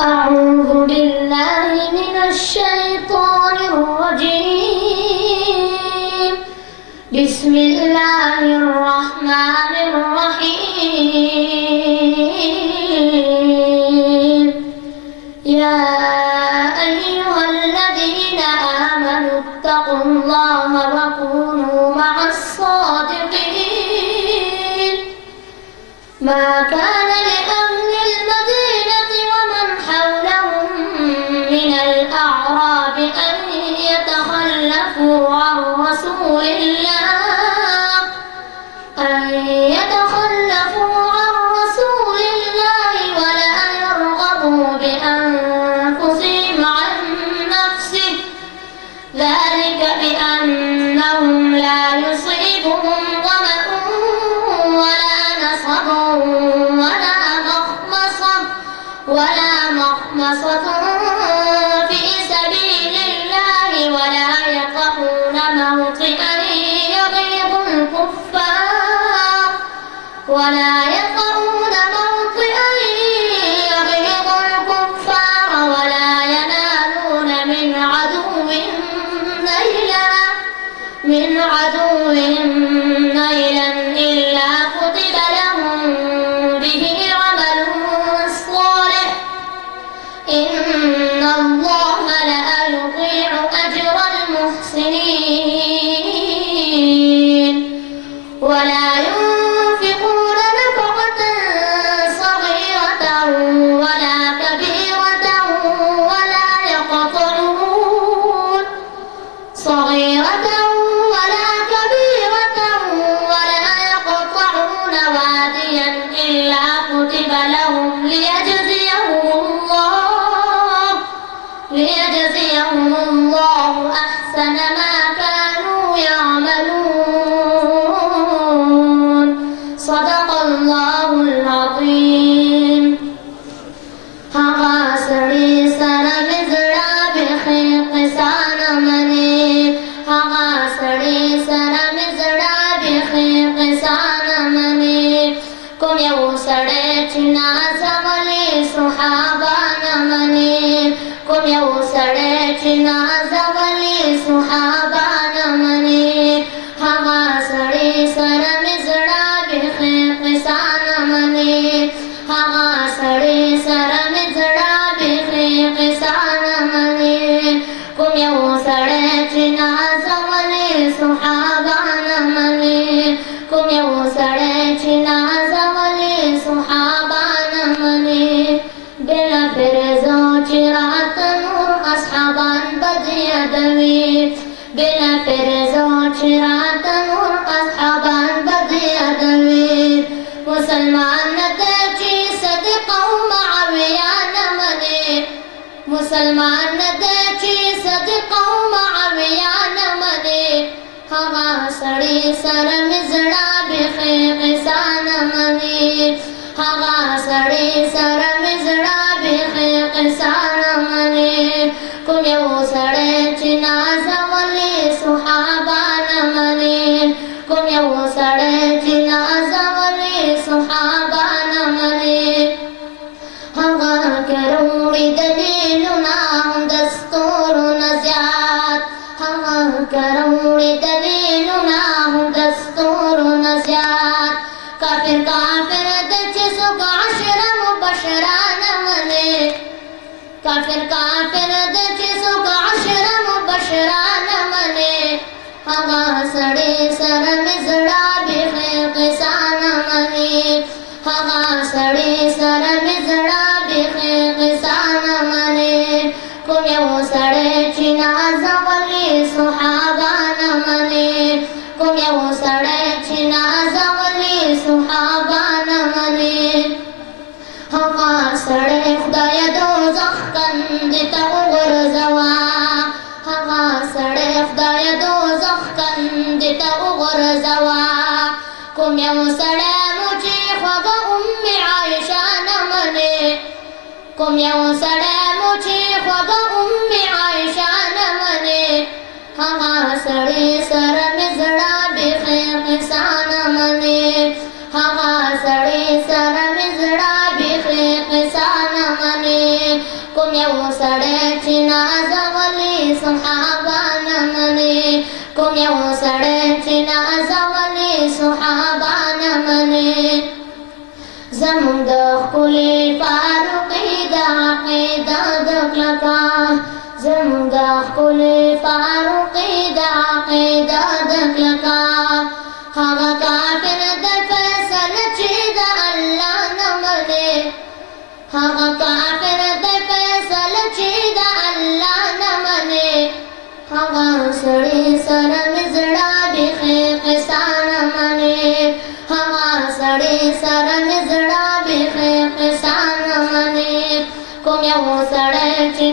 أعوذ بالله من الشيطان الرجيم. بسم الله الرحمن الرحيم. يا أيها الذين آمنوا اتقوا الله وكونوا مع الصادقين. ما كان لأهل المدينة ومن حولهم من الأعراب أن يتخلفوا عن رسول الله ولا يرغبوا بأنفسهم عن نفسه، ذلك بأنهم لا يصيبهم ظمأ ولا نصب ولا مخمصة في سبيل الله ولا يطؤون موطئا يغيظ الكفار ولا ينالون من عدو نيلا إلا كتب لهم به عمل صالح. إن الله لا يضيع أجر المحسنين. ولا ينفقون نفقة صغيرة ولا كبيرة ولا يقطعون واديا إلا كتب لهم ليجزيهم الله أحسن ما كانوا يعملون. صدق الله العظيم. هغه سړي سره مې زړه بیخي قصه نه مني. هغه سړي سره مې زړه بیخي قصه نه مني. کوم یو سړی چې نازولي صحابه نه مني. کوم یو سړی چې نازولي صحابه نه مني. هغه سړي سره مې زړه بیخي قصه نه مني. هغه سړي سره مې زړه بیخي قصه نه مني. کوم یو سړی چې نازولي صحابه نه مني. کوم یو سړی چې نازولي صحابه نه مني. بالاخره چې راته نور اصحابان بد یادوي. بالاخره چې راته نور اصحابان بد یادوي. مسلمان نه دی چې صدق او معاویه نه مني. مسلمان نه دی چې صدق او معاویه نه مني. هغه سړي سره مې زړه بیخي قصه نه مني. هغه سړي سره مې زړه بیخي قصه نه مني. کوم یو سړی چې نازولي صحابه نه مني. کوم یو سړی چې نازولي صحابه نه مني. هغه که راوړي دلیلونه د ستورونه زیات. هغه که راوړي دلیلونه د ستورونه زیات. کافر د چې څوک عشره مبشره نه مني. کافر د چې څوک عشره مبشره نه مني. هغه سړي سره مې زړه بیخي قصه نه مني. هغه سړي سره مې زړه بیخي قصه نه مني. کوم یو سړی چې نازولي صحابه نه مني. کوم یو سړی چې نازولي صحابه نه مني. هغه سړی خدای دوزخ کندې ته وغورځوه. هغه سړی خدای دوزخ کندې ته وغورځوه. کوم یو سړی مو چې خوږه ام عایشه نه مني. کوم یو سړی مو چې خوږه ام عایشه نه مني. هغه سړی سره مې زړه بیخي قصه نه مني. هغه سړی سره مې زړه بیخي قصه نه مني. کوم یو سړی چې نازولي صحابه نه مني کوم یو سړی چې نازولي صحابه نه مني زموږ د ښکلي فاروقي د عقیده د کلکه زموږ د ښکلي فاروقي د عقیده د کلکه هغه کافر د فیصل چې د الله نه مني هغه کافر د فیصل چې د الله نه مني هغه سړي سره مې زړه بیخي قصه نه مني هغه سړي سره مې زړه بیخي قصه نه مني کوم یو سړی چې